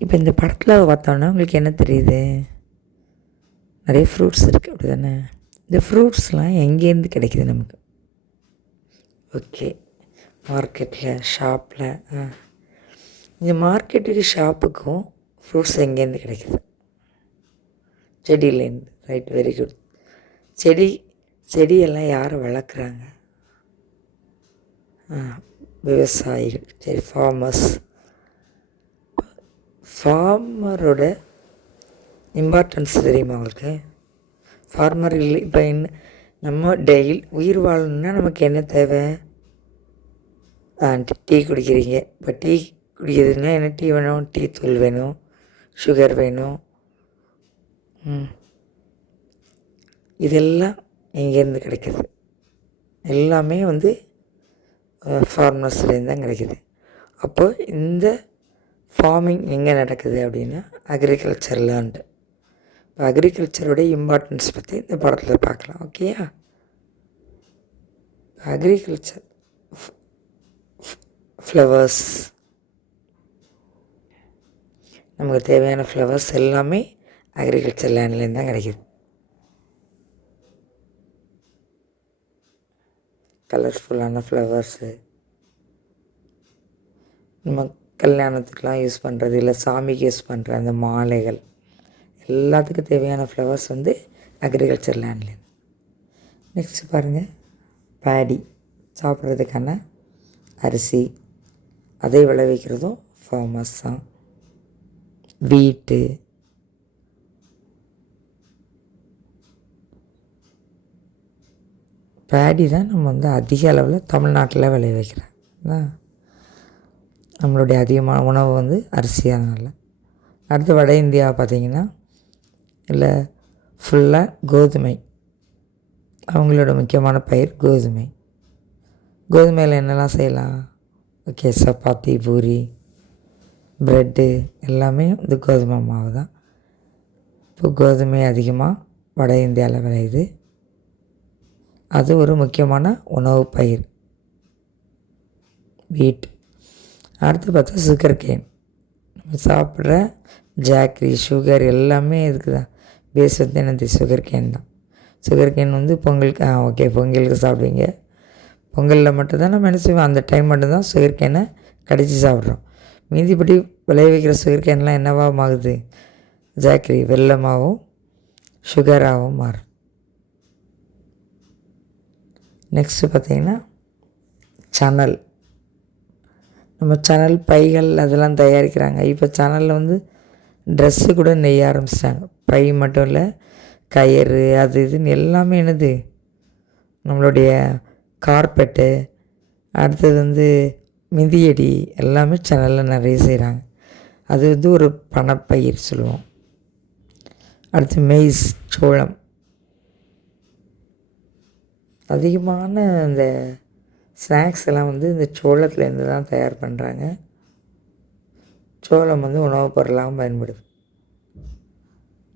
இப்போ இந்த படத்தில் பார்த்தோன்னா உங்களுக்கு என்ன தெரியுது? நிறைய ஃப்ரூட்ஸ் இருக்குது அப்படி தானே இந்த ஃப்ரூட்ஸ்லாம் எங்கேருந்து கிடைக்குது நமக்கு? ஓகே. மார்க்கெட்டில் ஷாப்பில் இந்த மார்க்கெட்டுக்கு ஷாப்புக்கும் ஃப்ரூட்ஸ் எங்கேருந்து கிடைக்குது? செடியிலேருந்து ரைட் வெரி குட் செடி செடியெல்லாம் யார் வளர்க்குறாங்க? ஆ, விவசாயிகள் சரி ஃபார்மர்ஸ் ஃபார்மரோட இம்பார்ட்டன்ஸ் தெரியுமா அவங்களுக்கு ஃபார்மர் இல்லை இப்போ என்ன நம்ம டெய்லி உயிர் வாழணும்னா நமக்கு என்ன தேவை? டீ குடிக்கிறீங்க. இப்போ டீ குடிக்கிறதுனா என்ன டீ வேணும்? டீ தூள் வேணும். சுகர் வேணும். இதெல்லாம் இங்கேருந்து கிடைக்கிது. எல்லாமே வந்து ஃபார்மர்ஸ்லேருந்து தான் கிடைக்கிது. அப்போது இந்த ஃபார்மிங் எங்கே நடக்குது அப்படின்னா அக்ரிகல்ச்சர் இப்போ அக்ரிகல்ச்சருடைய இம்பார்ட்டன்ஸ் பற்றி இந்த படத்தில் பார்க்கலாம் ஓகேயா அக்ரிகல்ச்சர் ஃப்ளவர்ஸ் நமக்கு தேவையான ஃப்ளவர்ஸ் எல்லாமே அக்ரிகல்ச்சர் லேண்ட்லேருந்து தான் கிடைக்கிது. கலர்ஃபுல்லான ஃப்ளவர்ஸு நம்ம கல்யாணத்துக்கெலாம் யூஸ் பண்ணுறது இல்லை சாமிக்கு யூஸ் பண்ணுற அந்த மாலைகள் எல்லாத்துக்கும் தேவையான ஃப்ளவர்ஸ் வந்து அக்ரிகல்ச்சர் லேண்ட்லேருந்து நெக்ஸ்ட் பாருங்கள் பேடி சாப்பிட்றதுக்கான அரிசி அதை விளைவிக்கிறதும் ஃபார்மர்ஸ் தான் வீட்டு பேடி தான் நம்ம வந்து அதிக அளவில் தமிழ்நாட்டில் விளைவிக்கிறோம் என்ன? நம்மளுடைய அதிகமான உணவு வந்து அரிசி அதனால். அடுத்து வட இந்தியா பார்த்திங்கன்னா இல்லை ஃபுல்லாக கோதுமை. அவங்களோட முக்கியமான பயிர் கோதுமை. கோதுமையில் என்னெல்லாம் செய்யலாம்? ஓகே சப்பாத்தி பூரி ப்ரெட்டு எல்லாமே வந்து கோதுமை மாவு தான். இப்போ கோதுமை அதிகமாக வட இந்தியாவில் விளையுது. அது ஒரு முக்கியமான உணவு பயிர். வீட் அடுத்து பார்த்தா சுகர் கேன் நம்ம சாப்பிட்ற ஜாக்ரி சுகர் எல்லாமே இதுக்கு தான் பேஸ் வந்து என்னது? சுகர் கேன் தான். சுகர் கேன் வந்து பொங்கலுக்கு ஆ ஓகே பொங்கலுக்கு சாப்பிடுவீங்க. பொங்கலில் மட்டும்தான் நம்ம என்ன செய்வோம்? அந்த டைம் மட்டும்தான் சுகர் கேனை கடித்து சாப்பிட்றோம். மீதிப்படி விளைவிக்கிற சுகர் கேன்லாம் என்னவாக ஆகுது ஜாக்ரி வெள்ளமாகவும் சுகராகவும் மாறும். நெக்ஸ்ட்டு பார்த்தீங்கன்னா சணல் நம்ம சணல் பைகள் அதெல்லாம் தயாரிக்கிறாங்க. இப்போ சணலில் வந்து ட்ரெஸ்ஸு கூட நெய்ய ஆரம்பிச்சிட்டாங்க. பை மட்டும் இல்லை கயிறு அது இதுன்னு எல்லாமே என்னது? நம்மளுடைய கார்பெட்டு அடுத்தது வந்து மிதியடி எல்லாமே சேனலில் நிறைய செய்கிறாங்க அது வந்து ஒரு பணப்பயிர் சொல்லுவோம். அடுத்து மெய்ஸ் சோளம். அதிகமான இந்த ஸ்நாக்ஸ் எல்லாம் வந்து இந்த சோளத்துலேருந்து தான் தயார் பண்ணுறாங்க சோளம் வந்து உணவுப் பொருளாகவும் பயன்படுது.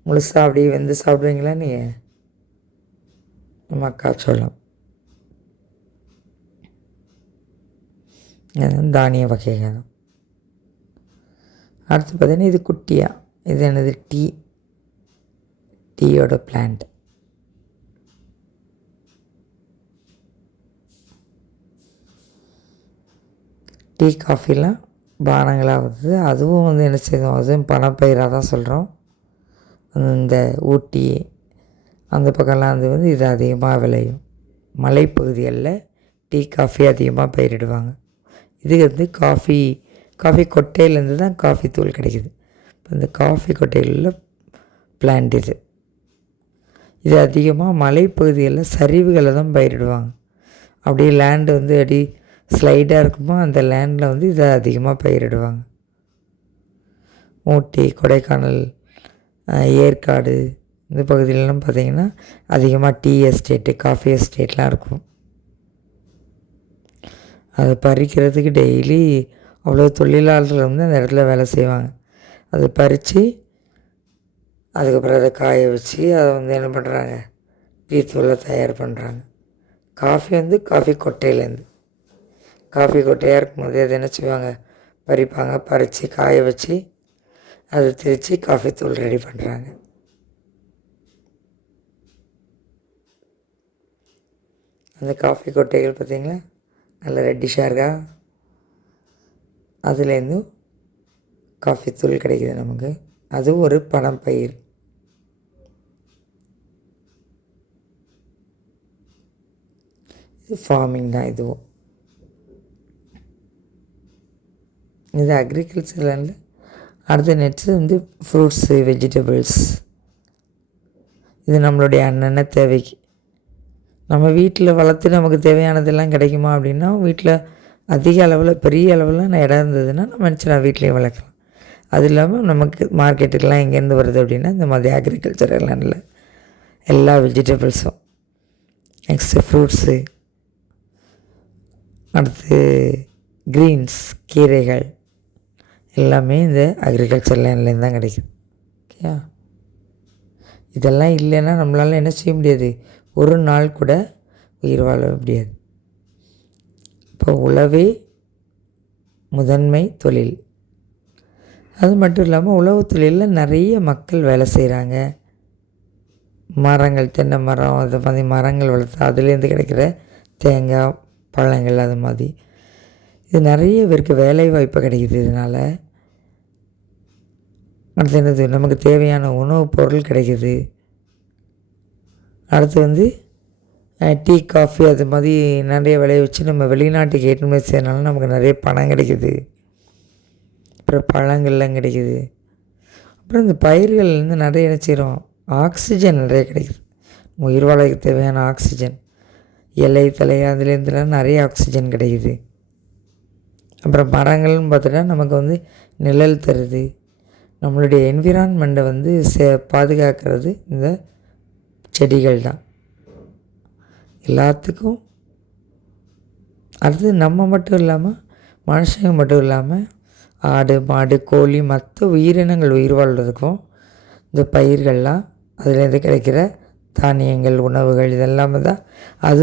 முழுசாக அப்படியே வெந்து சாப்பிடுவீங்களா நீங்கள் மக்காச்சோளம் தானிய வகைகள். அடுத்து பார்த்தீங்கன்னா இது குட்டியாக இது என்னது டீ. டீயோட பிளான்ட் டீ காஃபிலாம் பானங்களாக வருது அதுவும் வந்து என்ன செய்யும் அதுவும் பணப்பயிராக தான் சொல்கிறோம் இந்த ஊட்டி அந்த பக்கம்லாம் அது வந்து இது அதிகமாக விளையும். மலைப்பகுதிகளில் டீ காஃபி அதிகமாக பயிரிடுவாங்க. இது வந்து காஃபி காஃபி கொட்டையிலேருந்து தான் காஃபி தூள் கிடைக்குது. இப்போ இந்த காஃபி கொட்டைகளில் பிளான்ட் இது. இது அதிகமாக மலைப்பகுதிகளில் சரிவுகளை தான் பயிரிடுவாங்க. அப்படியே லேண்டு வந்து அடி ஸ்லைடாக இருக்குமோ அந்த லேண்டில் வந்து இதை அதிகமாக பயிரிடுவாங்க. ஊட்டி கொடைக்கானல் ஏற்காடு இந்த பகுதியிலலாம் பார்த்திங்கன்னா அதிகமாக டீ எஸ்டேட்டு காஃபி எஸ்டேட்லாம் இருக்கும். அதை பறிக்கிறதுக்கு டெய்லி அவ்வளோ தொழிலாளர்கள் வந்து அந்த இடத்துல வேலை செய்வாங்க. அதை பறித்து அதுக்கப்புறம் அதை காய வச்சு அதை வந்து என்ன பண்ணுறாங்க டீ தூளை தயார் பண்ணுறாங்க காஃபி வந்து காஃபி கொட்டையிலேருந்து காஃபி கொட்டையாக இருக்கும்போது அதை என்ன செய்வாங்க பறிப்பாங்க பறித்து காய வச்சு அதை திரித்து காஃபி தூள் ரெடி பண்ணுறாங்க அந்த காஃபி கொட்டைகள் பார்த்திங்களா? நல்ல ரெட்டிஷாக இருக்கா? அதுலேருந்தும் காஃபி தூள் கிடைக்குது நமக்கு. அதுவும் ஒரு பணம் பயிர். இது ஃபார்மிங் தான் இதுவும். இது அக்ரிகல்ச்சர் லேண்டில் அடுத்த நெட்ஸு வந்து ஃப்ரூட்ஸு வெஜிடபிள்ஸ் இது நம்மளுடைய அன்னன்ன தேவைக்கு. நம்ம வீட்டில் வளர்த்து நமக்கு தேவையானதெல்லாம் கிடைக்குமா அப்படின்னா வீட்டில் அதிக அளவில் பெரிய அளவில் நான் இடம் இருந்ததுன்னா நம்ம நினச்சி நான் வீட்லேயே வளர்க்கலாம். அது இல்லாமல் நமக்கு மார்க்கெட்டுக்கெலாம் எங்கேருந்து வருது அப்படின்னா இந்த மாதிரி அக்ரிகல்ச்சர் லேண்டில் எல்லா வெஜிடபிள்ஸும் நெக்ஸ்ட்டு ஃப்ரூட்ஸு அடுத்து க்ரீன்ஸ் கீரைகள். எல்லாமே இந்த அக்ரிகல்ச்சர் லேண்ட்லேருந்து தான் கிடைக்கும் ஓகேயா? இதெல்லாம் இல்லைன்னா நம்மளால் என்ன செய்ய முடியாது? ஒரு நாள் கூட உயிர் வாழ முடியாது. இப்போ உழவே முதன்மை தொழில். அது மட்டும் இல்லாமல் உழவு தொழிலில் நிறைய மக்கள் வேலை செய்கிறாங்க மரங்கள் தென்னை மரம் அது மாதிரி மரங்கள் வளர்த்து அதுலேருந்து கிடைக்கிற தேங்காய் பழங்கள் அது மாதிரி. இது நிறைய பேருக்கு வேலை வாய்ப்பு கிடைக்குது இதனால். அடுத்து என்னது? நமக்கு தேவையான உணவுப் பொருள் கிடைக்குது. அடுத்து வந்து டீ காஃபி அது மாதிரி நிறைய விளைய வச்சு நம்ம வெளிநாட்டுக்கு ஏற்றுமதி செய்யறதுனால நமக்கு நிறைய பணம் கிடைக்குது. அப்புறம் பழங்கள்லாம் கிடைக்குது. அப்புறம் இந்த பயிர்கள்லேருந்து நிறைய என்ன செய்கிறோம்? ஆக்சிஜன் நிறைய கிடைக்குது. உயிர் வாழைக்கு தேவையான ஆக்சிஜன். இலை தலை அதுலேருந்துலாம் நிறைய ஆக்சிஜன் கிடைக்குது. அப்புறம் மரங்கள்னு பார்த்துட்டா நமக்கு வந்து நிழல் தருது. நம்மளுடைய என்விரான்மெண்ட்டை வந்து சே பாதுகாக்கிறது இந்த செடிகள் தான். எல்லாத்துக்கும் அடுத்து நம்ம மட்டும் இல்லாமல் மனுஷங்க மட்டும் இல்லாமல் ஆடு மாடு கோழி மற்ற உயிரினங்கள் உயிர் வாழ்கிறதுக்கும் இந்த பயிர்கள்லாம் அதுலேருந்து கிடைக்கிற தானியங்கள் உணவுகள் இதெல்லாமே தான் அது